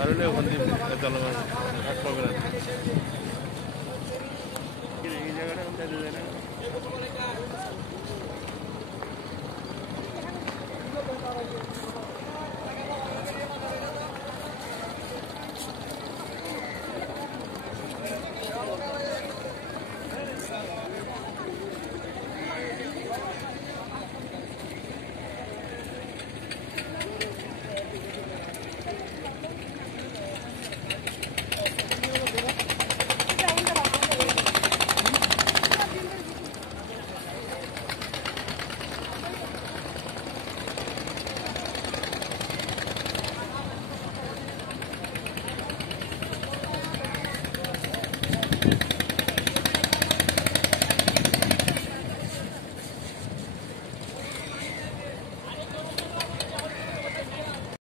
আরলে ওখান দিয়ে চলমান হাত পাবে না এই জায়গাটা কোথায় দেবে না